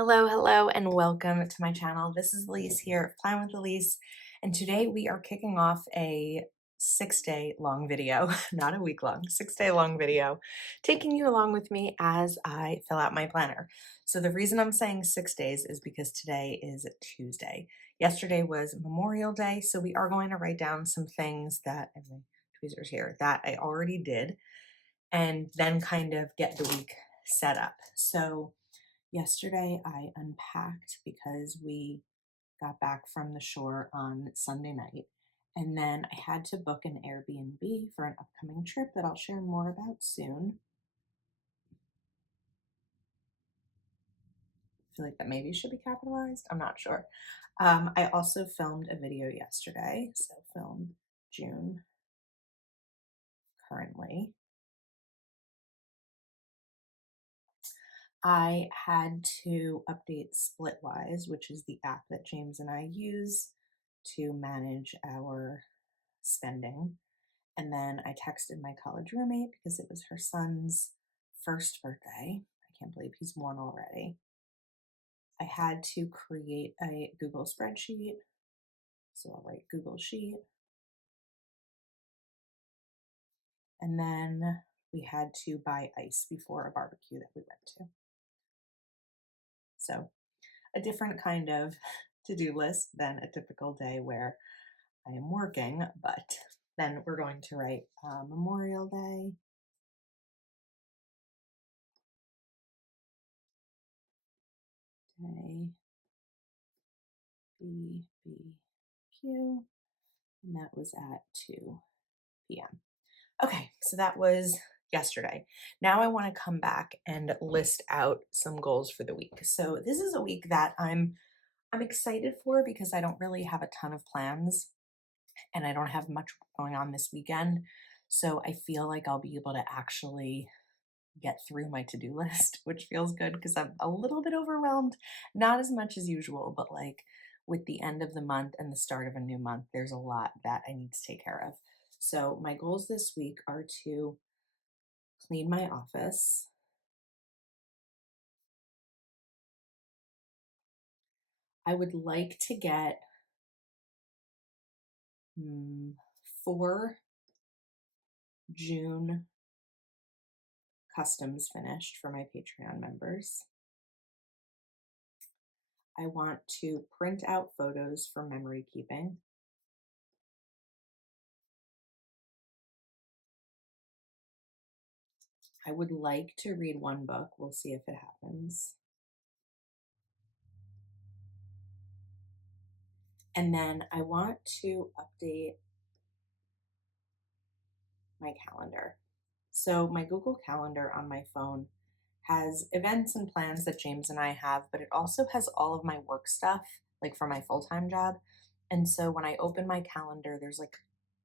Hello, and welcome to my channel. This is Elise here of Plan with Elise, and today we are kicking off a 6-day long video, not a week long, 6-day long video, taking you along with me as I fill out my planner. So the reason I'm saying 6 days is because today is Tuesday. Yesterday was Memorial Day, so we are going to write down some things that, I have my tweezers here, that I already did, and then kind of get the week set up. So yesterday I unpacked because we got back from the shore on Sunday night, and then I had to book an Airbnb for an upcoming trip that I'll share more about soon. I feel like that maybe should be capitalized. I'm not sure. I also filmed a video yesterday, so filmed June currently. I had to update Splitwise, which is the app that James and I use to manage our spending. And then I texted my college roommate because it was her son's first birthday. I can't believe he's 1 already. I had to create a Google spreadsheet. So I'll write Google Sheet. And then we had to buy ice before a barbecue that we went to. So a different kind of to-do list than a typical day where I am working, but then we're going to write Memorial Day. Day BBQ, and that was at 2 p.m. Okay, so that was yesterday. Now I want to come back and list out some goals for the week. So this is a week that I'm excited for because I don't really have a ton of plans and I don't have much going on this weekend. So I feel like I'll be able to actually get through my to-do list, which feels good because I'm a little bit overwhelmed, not as much as usual, but like with the end of the month and the start of a new month, there's a lot that I need to take care of. So my goals this week are to clean my office. I would like to get 4 June customs finished for my Patreon members. I want to print out photos for memory keeping. I would like to read 1 book. We'll see if it happens. And then I want to update my calendar. So my Google Calendar on my phone has events and plans that James and I have, but it also has all of my work stuff, like for my full-time job. And so when I open my calendar, there's like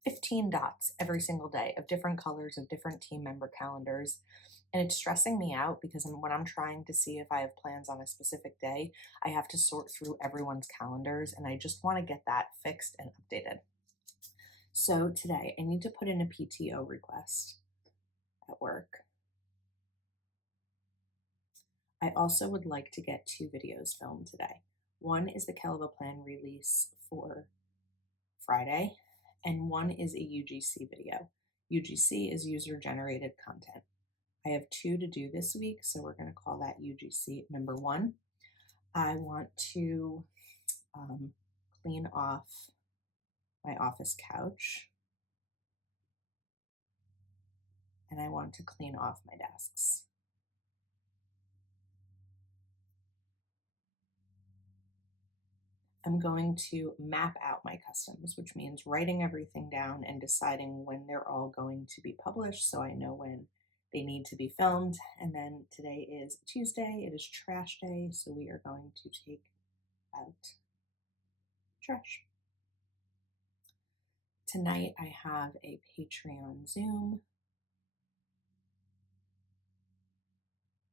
15 dots every single day of different colors of different team member calendars. And it's stressing me out because when I'm trying to see if I have plans on a specific day, I have to sort through everyone's calendars, and I just want to get that fixed and updated. So today I need to put in a PTO request at work. I also would like to get 2 videos filmed today. One is the Kelva Plan release for Friday, and one is a UGC video. UGC is user-generated content. I have 2 to do this week, so we're going to call that UGC number 1. I want to clean off my office couch, and I want to clean off my desks. I'm going to map out my customs, which means writing everything down and deciding when they're all going to be published so I know when they need to be filmed. And then today is Tuesday, it is trash day, so we are going to take out trash. Tonight I have a Patreon Zoom,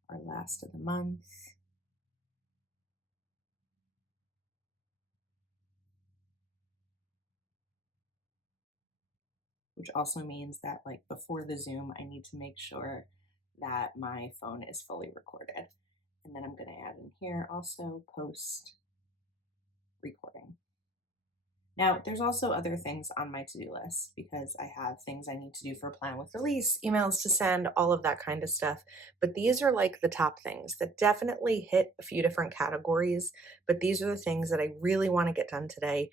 our last of the month. Which also means that before the Zoom, I need to make sure that my phone is fully recorded. And then I'm going to add in here also post recording. Now, there's also other things on my to-do list because I have things I need to do for Plan with Release, emails to send, all of that kind of stuff. But these are like the top things that definitely hit a few different categories. But these are the things that I really want to get done today,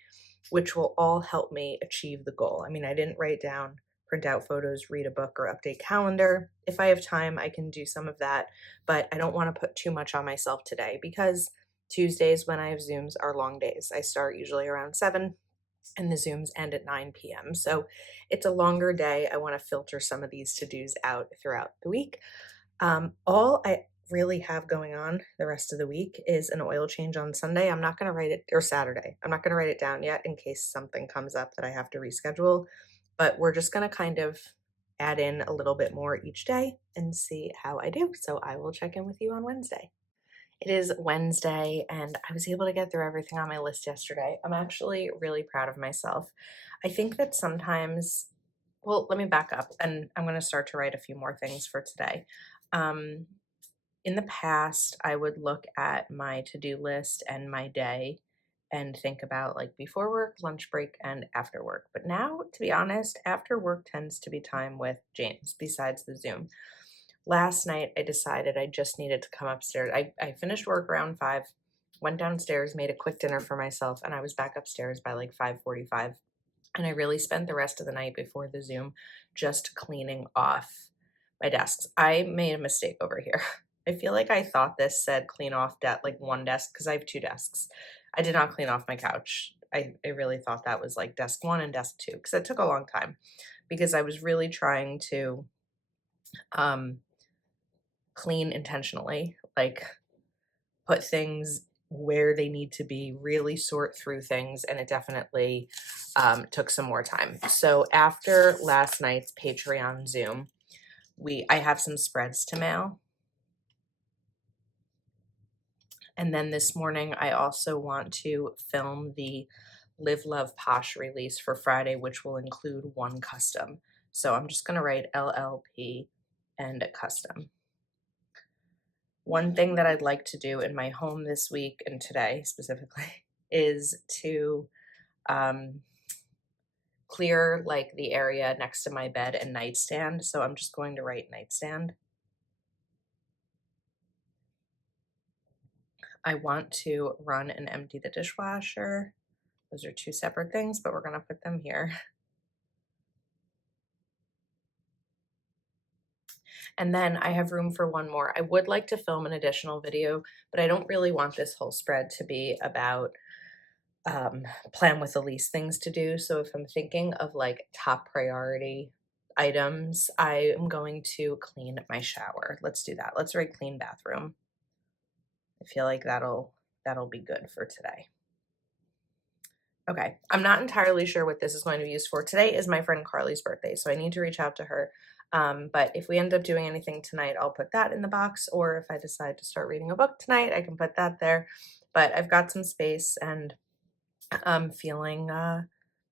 which will all help me achieve the goal. I mean, I didn't write down, print out photos, read a book, or update calendar. If I have time, I can do some of that, but I don't want to put too much on myself today because Tuesdays when I have Zooms are long days. I start usually around 7 and the Zooms end at 9 p.m. So it's a longer day. I want to filter some of these to-dos out throughout the week. All I really have going on the rest of the week is an oil change on Sunday. I'm not going to write it, or Saturday. I'm not going to write it down yet in case something comes up that I have to reschedule, but we're just going to kind of add in a little bit more each day and see how I do. So I will check in with you on Wednesday. It is Wednesday, and I was able to get through everything on my list yesterday. I'm actually really proud of myself. I think that sometimes, well, let me back up, and I'm going to start to write a few more things for today. Um, in the past, I would look at my to-do list and my day and think about like before work, lunch break, and after work. But now, to be honest, after work tends to be time with James besides the Zoom. Last night, I decided I just needed to come upstairs. I finished work around 5, went downstairs, made a quick dinner for myself, and I was back upstairs by like 5:45. And I really spent the rest of the night before the Zoom just cleaning off my desks. I made a mistake over here. I feel like I thought this said clean off like one desk because I have 2 desks. I did not clean off my couch. I really thought that was like desk 1 and desk 2 because it took a long time because I was really trying to um, clean intentionally, like put things where they need to be, really sort through things, and it definitely took some more time. So after last night's Patreon Zoom, I have some spreads to mail. And then this morning, I also want to film the Live Love Posh release for Friday, which will include 1 custom. So I'm just going to write LLP and a custom. One thing that I'd like to do in my home this week and today specifically is to clear like the area next to my bed and nightstand. So I'm just going to write nightstand. I want to run and empty the dishwasher. Those are 2 separate things, but we're going to put them here. And then I have room for 1 more. I would like to film an additional video, but I don't really want this whole spread to be about Plan with Elise things to do. So if I'm thinking of like top priority items, I am going to clean my shower. Let's do that. Let's write clean bathroom. I feel like that'll be good for today. Okay, I'm not entirely sure what this is going to be used for. Today is my friend Carly's birthday, so I need to reach out to her. But if we end up doing anything tonight, I'll put that in the box, or if I decide to start reading a book tonight, I can put that there. But I've got some space, and I'm feeling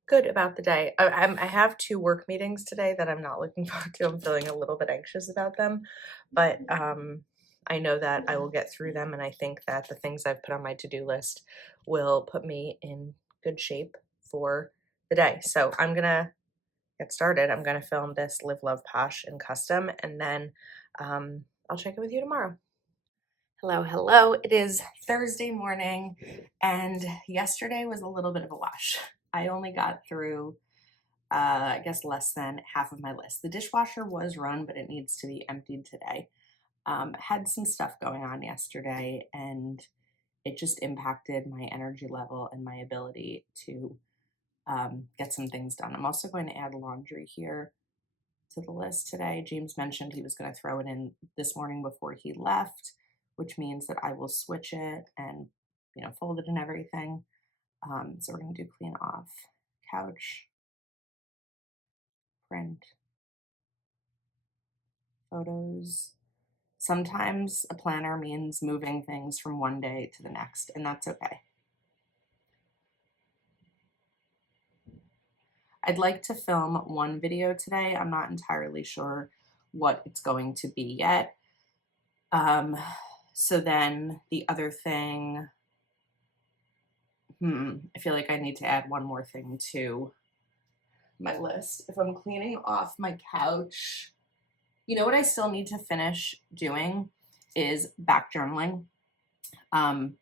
good about the day. I have 2 work meetings today that I'm not looking forward to. I'm feeling a little bit anxious about them, but I know that I will get through them, and I think that the things I've put on my to-do list will put me in good shape for the day. So I'm gonna get started. I'm gonna film this Live Love Posh and custom, and then I'll check in with you tomorrow. Hello, hello. It is Thursday morning, and yesterday was a little bit of a wash. I only got through, I guess, less than half of my list. The dishwasher was run, but it needs to be emptied today. Had some stuff going on yesterday, and it just impacted my energy level and my ability to get some things done. I'm also going to add laundry here to the list today. James mentioned he was going to throw it in this morning before he left, which means that I will switch it and, fold it and everything. So we're going to do clean off couch, print, photos. Sometimes a planner means moving things from one day to the next, and that's okay. I'd like to film 1 video today. I'm not entirely sure what it's going to be yet. So then the other thing, I feel like I need to add one more thing to my list. If I'm cleaning off my couch, you know what I still need to finish doing is back journaling. Um,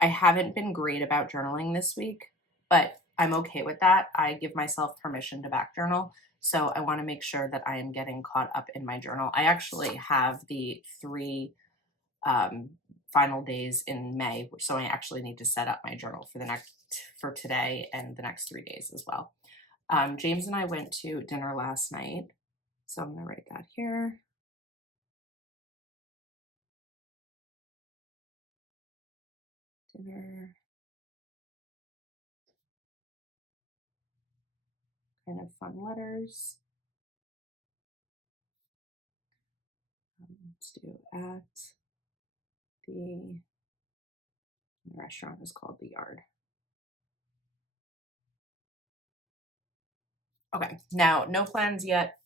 I haven't been great about journaling this week, but I'm okay with that. I give myself permission to back journal. So I want to make sure that I am getting caught up in my journal. I actually have the three um, final days in May, so I actually need to set up my journal for today and the next 3 days as well. James and I went to dinner last night, so I'm gonna write that here. Dinner, kind of fun letters. Let's do at the restaurant is called the Yard. Okay, now no plans yet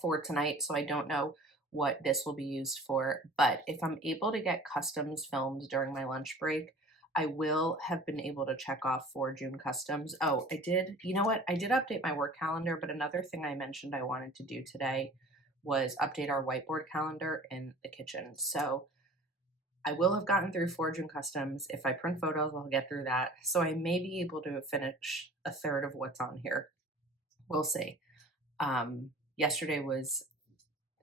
for tonight, so I don't know what this will be used for. But if I'm able to get customs filmed during my lunch break, I will have been able to check off for June customs. Oh, I did. You know what? I did update my work calendar, but another thing I mentioned I wanted to do today was update our whiteboard calendar in the kitchen. So I will have gotten through for June customs. If I print photos, I'll get through that. So I may be able to finish a third of what's on here. We'll see. Yesterday was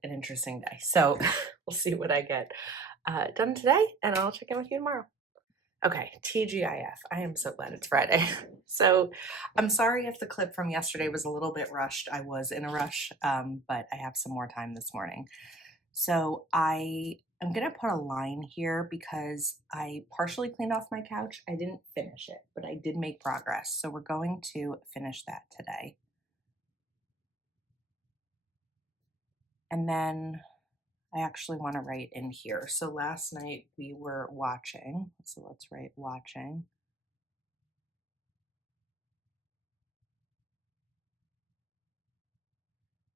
an interesting day. So we'll see what I get done today, and I'll check in with you tomorrow. Okay, TGIF. I am so glad it's Friday. So I'm sorry if the clip from yesterday was a little bit rushed. I was in a rush, but I have some more time this morning. So I am going to put a line here because I partially cleaned off my couch. I didn't finish it, but I did make progress. So we're going to finish that today. And then I actually want to write in here. So last night we were watching. So let's write watching.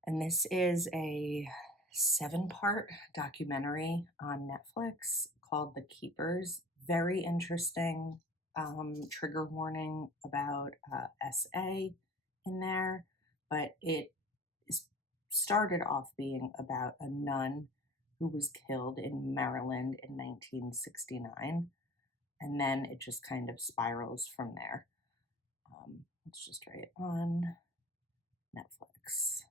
And this is a 7-part documentary on Netflix called The Keepers. Very interesting. Trigger warning about SA in there, but it started off being about a nun who was killed in Maryland in 1969, and then it just kind of spirals from there. Let's just write on Netflix.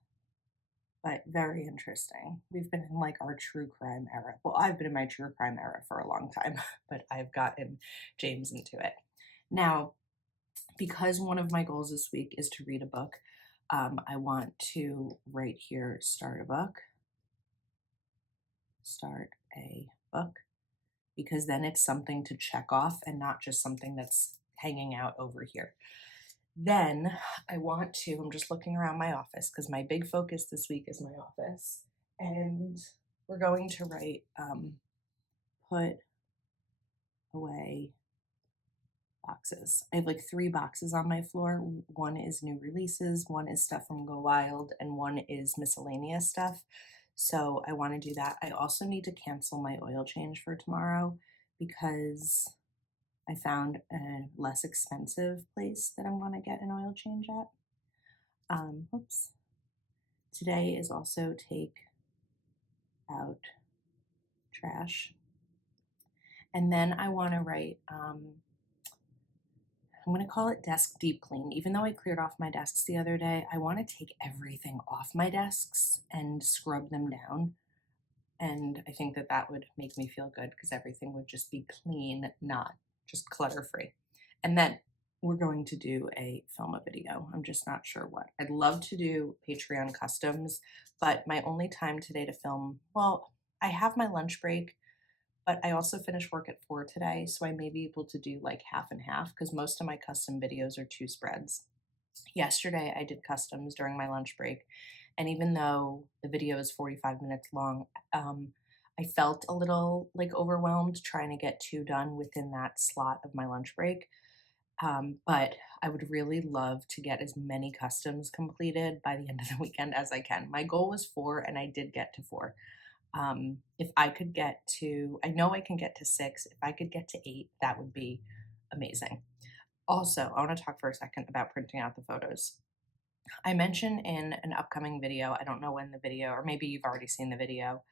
But very interesting. We've been in like our true crime era. Well, I've been in my true crime era for a long time, but I've gotten James into it. Now, because one of my goals this week is to read a book, I want to write here, start a book, because then it's something to check off and not just something that's hanging out over here. Then I want to, I'm just looking around my office because my big focus this week is my office. And we're going to write, put away boxes. I have like 3 boxes on my floor. One is new releases, one is stuff from Go Wild, and one is miscellaneous stuff. So I want to do that. I also need to cancel my oil change for tomorrow because I found a less expensive place that I'm going to get an oil change at. Oops. Today is also take out trash. And then I want to write, I'm going to call it desk deep clean. Even though I cleared off my desks the other day, I want to take everything off my desks and scrub them down. And I think that that would make me feel good because everything would just be clean, not just clutter free. And then we're going to do a film a video. I'm just not sure what. I'd love to do Patreon customs, but my only time today to film, well, I have my lunch break, but I also finished work at 4 today, so I may be able to do like half and half because most of my custom videos are 2 spreads. Yesterday, I did customs during my lunch break, and even though the video is 45 minutes long, I felt a little like overwhelmed trying to get 2 done within that slot of my lunch break. But I would really love to get as many customs completed by the end of the weekend as I can. My goal was 4, and I did get to 4. If I could get to, I know I can get to 6. If I could get to 8, that would be amazing. Also, I want to talk for a second about printing out the photos. I mentioned in an upcoming video, I don't know when the video, or maybe you've already seen the video,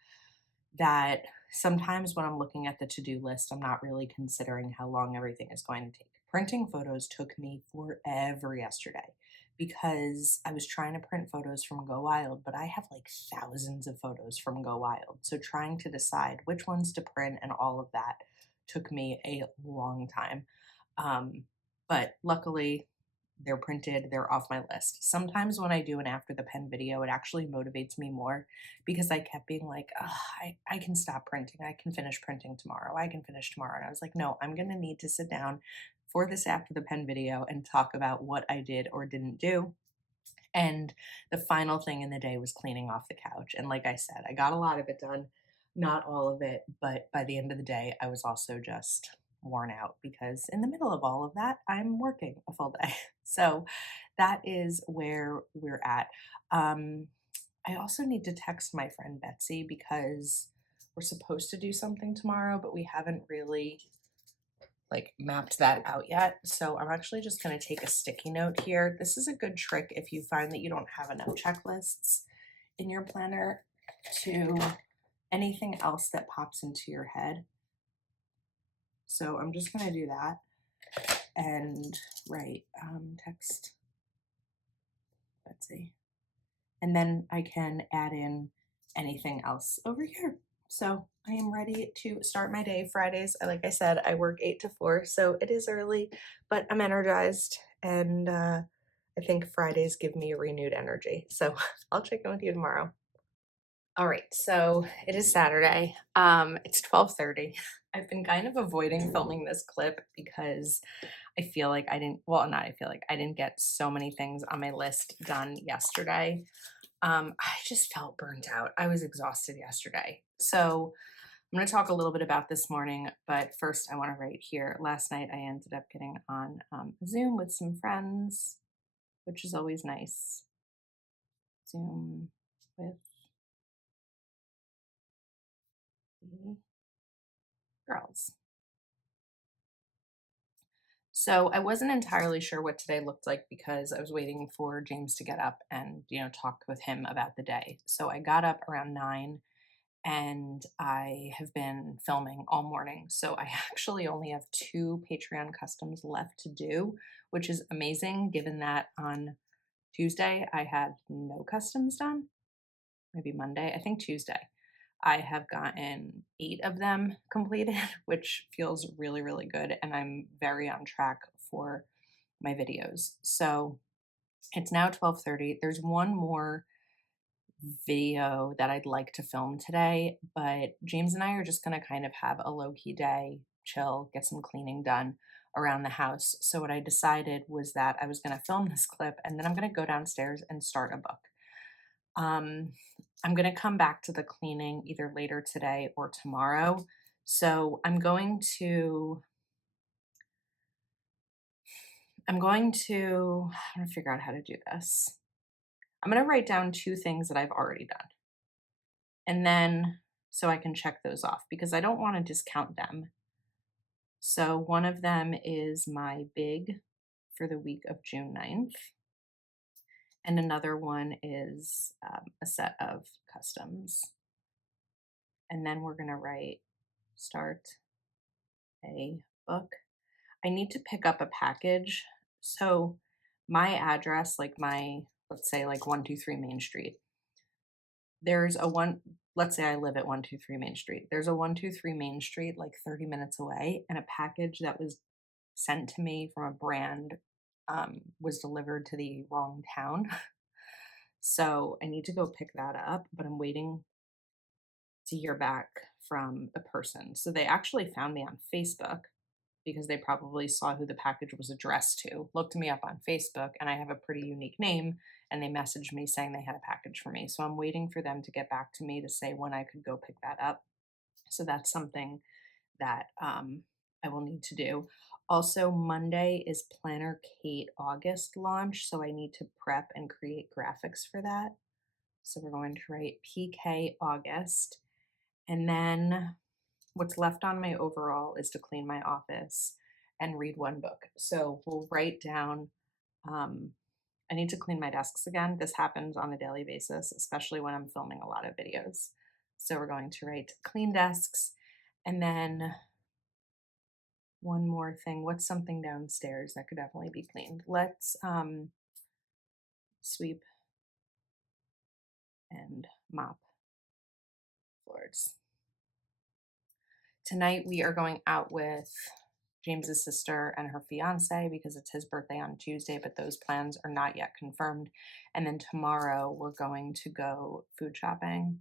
that sometimes when I'm looking at the to-do list, I'm not really considering how long everything is going to take. Printing photos took me forever yesterday because I was trying to print photos from Go Wild, but I have like thousands of photos from Go Wild. So trying to decide which ones to print and all of that took me a long time. Um, but luckily, they're printed, they're off my list. Sometimes when I do an after the pen video, it actually motivates me more because I kept being like, "Ugh, I can stop printing. I can finish printing tomorrow. I can finish tomorrow." And I was like, no, I'm going to need to sit down for this after the pen video and talk about what I did or didn't do. And the final thing in the day was cleaning off the couch. And like I said, I got a lot of it done, not all of it, but by the end of the day, I was also just worn out because in the middle of all of that, I'm working a full day. So that is where we're at. Um, I also need to text my friend Betsy because we're supposed to do something tomorrow, but we haven't really like mapped that out yet. So I'm actually just going to take a sticky note here. This is a good trick if you find that you don't have enough checklists in your planner to anything else that pops into your head. So I'm just going to do that and write text Betsy. And then I can add in anything else over here. So I am ready to start my day. Fridays, like I said, I work 8 to 4, so it is early, but I'm energized, and I think Fridays give me a renewed energy. So I'll check in with you tomorrow. All right, so it is Saturday. It's 12:30. I've been kind of avoiding filming this clip because I feel like I didn't, well, not I feel like I didn't get so many things on my list done yesterday. I just felt burnt out. I was exhausted yesterday. So I'm going to talk a little bit about this morning, but first I want to write here. Last night I ended up getting on Zoom with some friends, which is always nice. Zoom with the girls. So I wasn't entirely sure what today looked like because I was waiting for James to get up and, talk with him about the day. So I got up around 9 and I have been filming all morning. So I actually only have 2 Patreon customs left to do, which is amazing given that on Tuesday I had no customs done. Maybe Monday, I think Tuesday. I have gotten 8 of them completed, which feels really, really good. And I'm very on track for my videos. So it's now 12:30. There's one more video that I'd like to film today, but James and I are just going to kind of have a low key day, chill, get some cleaning done around the house. So, what I decided was that I was going to film this clip and then I'm going to go downstairs and start a book. I'm going to come back to the cleaning either later today or tomorrow. So, I'm going to figure out how to do this. I'm going to write down 2 things that I've already done. And then so I can check those off because I don't want to discount them. So one of them is my big for the week of June 9th. And another one is a set of customs. And then we're going to start a book. I need to pick up a package. So my address, let's say like 123 Main Street, there's a one, let's say I live at 123 Main Street. There's a 123 Main Street like 30 minutes away, and a package that was sent to me from a brand was delivered to the wrong town. So I need to go pick that up, but I'm waiting to hear back from the person. So they actually found me on Facebook because they probably saw who the package was addressed to, looked me up on Facebook, and I have a pretty unique name, and they messaged me saying they had a package for me. So I'm waiting for them to get back to me to say when I could go pick that up. So that's something that I will need to do. Also, Monday is Planner Kate August launch, so I need to prep and create graphics for that. So we're going to write PK August. And then what's left on my overall is to clean my office and read one book. So we'll write down, um, I need to clean my desks again. This happens on a daily basis, especially when I'm filming a lot of videos. So we're going to write clean desks. And then one more thing. What's something downstairs that could definitely be cleaned? Let's sweep and mop floors. Tonight we are going out with James's sister and her fiance because it's his birthday on Tuesday, but those plans are not yet confirmed. And then tomorrow we're going to go food shopping.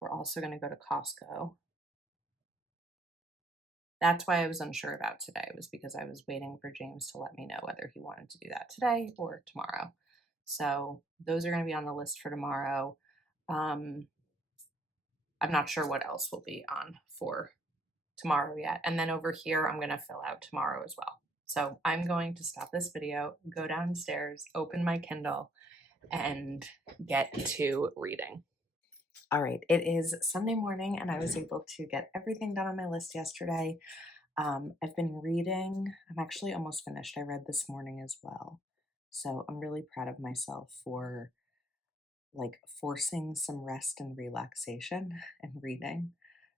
We're also going to go to Costco. That's why I was unsure about today, was because I was waiting for James to let me know whether he wanted to do that today or tomorrow. So those are going to be on the list for tomorrow. I'm not sure what else will be on for tomorrow yet. And then over here, I'm going to fill out tomorrow as well. So I'm going to stop this video, go downstairs, open my Kindle, and get to reading. All right, it is Sunday morning, and I was able to get everything done on my list yesterday. I've been reading. I'm actually almost finished. I read this morning as well. So I'm really proud of myself for like forcing some rest and relaxation and reading.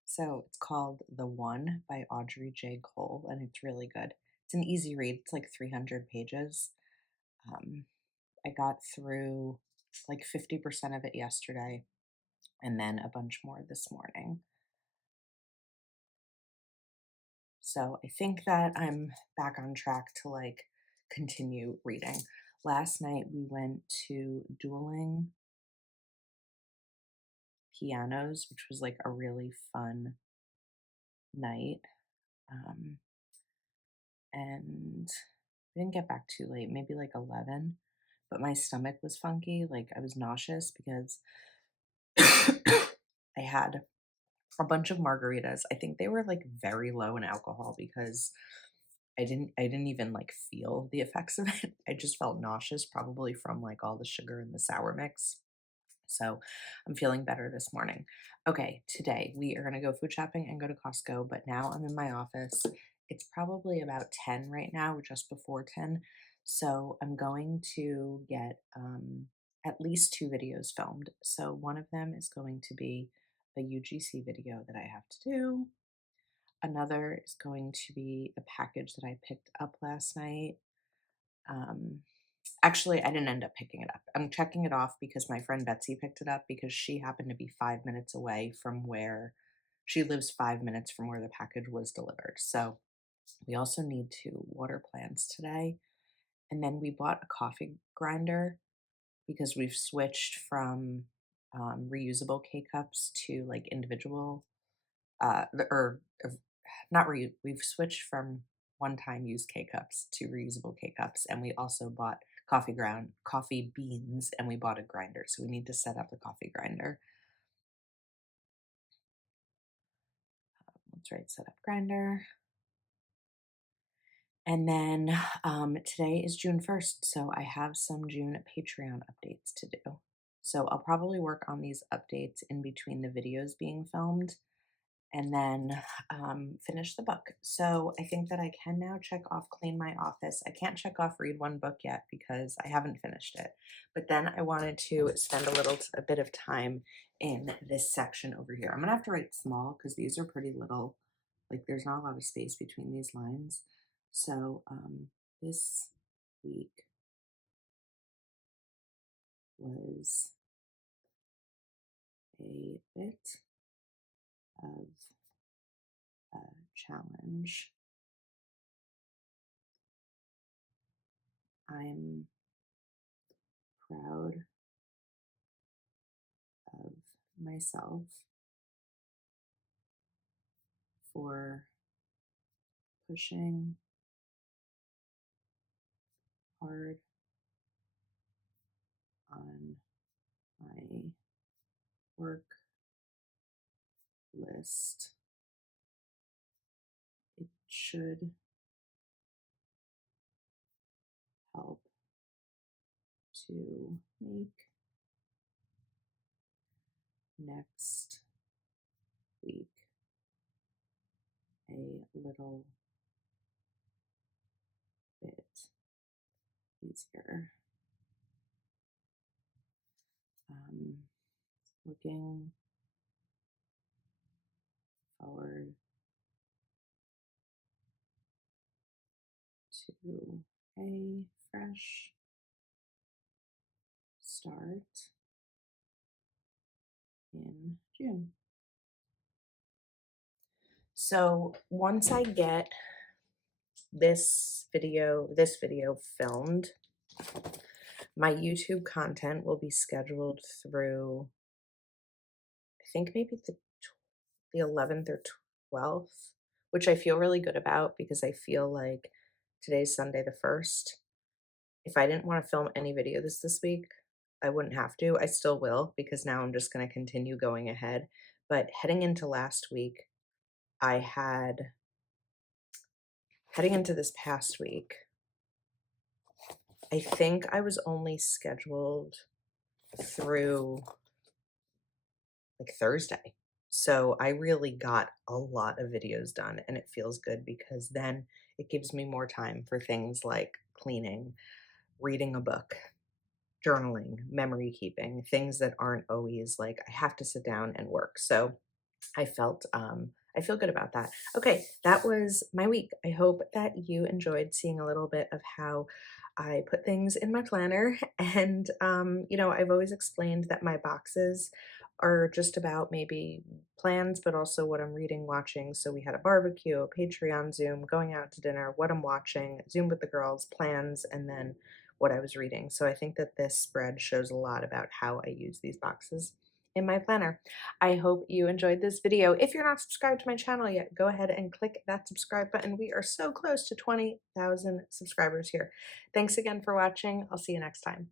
So it's called The One by Audrey J. Cole, and it's really good. It's an easy read. It's like 300 pages. Um, I got through like 50% of it yesterday and then a bunch more this morning. So I think that I'm back on track to like continue reading. Last night we went to Dueling Pianos, which was like a really fun night. Um, and I didn't get back too late, maybe like 11, but my stomach was funky. Like I was nauseous because I had a bunch of margaritas. I think they were like very low in alcohol because I didn't even like feel the effects of it. I just felt nauseous, probably from like all the sugar and the sour mix. So I'm feeling better this morning. Okay, today we are going to go food shopping and go to Costco, but now I'm in my office. It's probably about 10 right now, or just before 10. So I'm going to get at least two videos filmed. So one of them is going to be a UGC video that I have to do. Another is going to be a package that I picked up last night. Um, Actually, I didn't end up picking it up. I'm checking it off because my friend Betsy picked it up because she happened to be 5 minutes away from where she lives, 5 minutes from where the package was delivered. So we also need to water plants today. And then we bought a coffee grinder because we've switched from reusable K cups to like individual, or not we've switched from one-time use K cups to reusable K cups, and we also bought coffee beans, and we bought a grinder. So we need to set up the coffee grinder. Let's write set up grinder. And then today is June 1st, so I have some June Patreon updates to do. So I'll probably work on these updates in between the videos being filmed and then finish the book. So I think that I can now check off clean my office. I can't check off read one book yet because I haven't finished it. But then I wanted to spend a bit of time in this section over here. I'm gonna have to write small because these are pretty little. Like there's not a lot of space between these lines. So this week was a bit of a challenge. I'm proud of myself for pushing hard on my work list. It should help to make next little bit easier. Looking forward to a fresh start in June. So once I get this video filmed, my YouTube content will be scheduled through, I think maybe the 11th or 12th, which I feel really good about because I feel like today's Sunday the 1st. If I didn't want to film any video this week, I wouldn't have to. I still will because now I'm just going to continue going ahead. But heading into last week, heading into this past week, I think I was only scheduled through like Thursday. So I really got a lot of videos done, and it feels good because then it gives me more time for things like cleaning, reading a book, journaling, memory keeping, things that aren't always like I have to sit down and work. So I feel good about that. Okay, that was my week. I hope that you enjoyed seeing a little bit of how I put things in my planner. And I've always explained that my boxes are just about maybe plans, but also what I'm reading, watching. So we had a barbecue, a Patreon Zoom, going out to dinner, what I'm watching, Zoom with the girls, plans, and then what I was reading. So I think that this spread shows a lot about how I use these boxes in my planner. I hope you enjoyed this video. If you're not subscribed to my channel yet, go ahead and click that subscribe button. We are so close to 20,000 subscribers here. Thanks again for watching. I'll see you next time.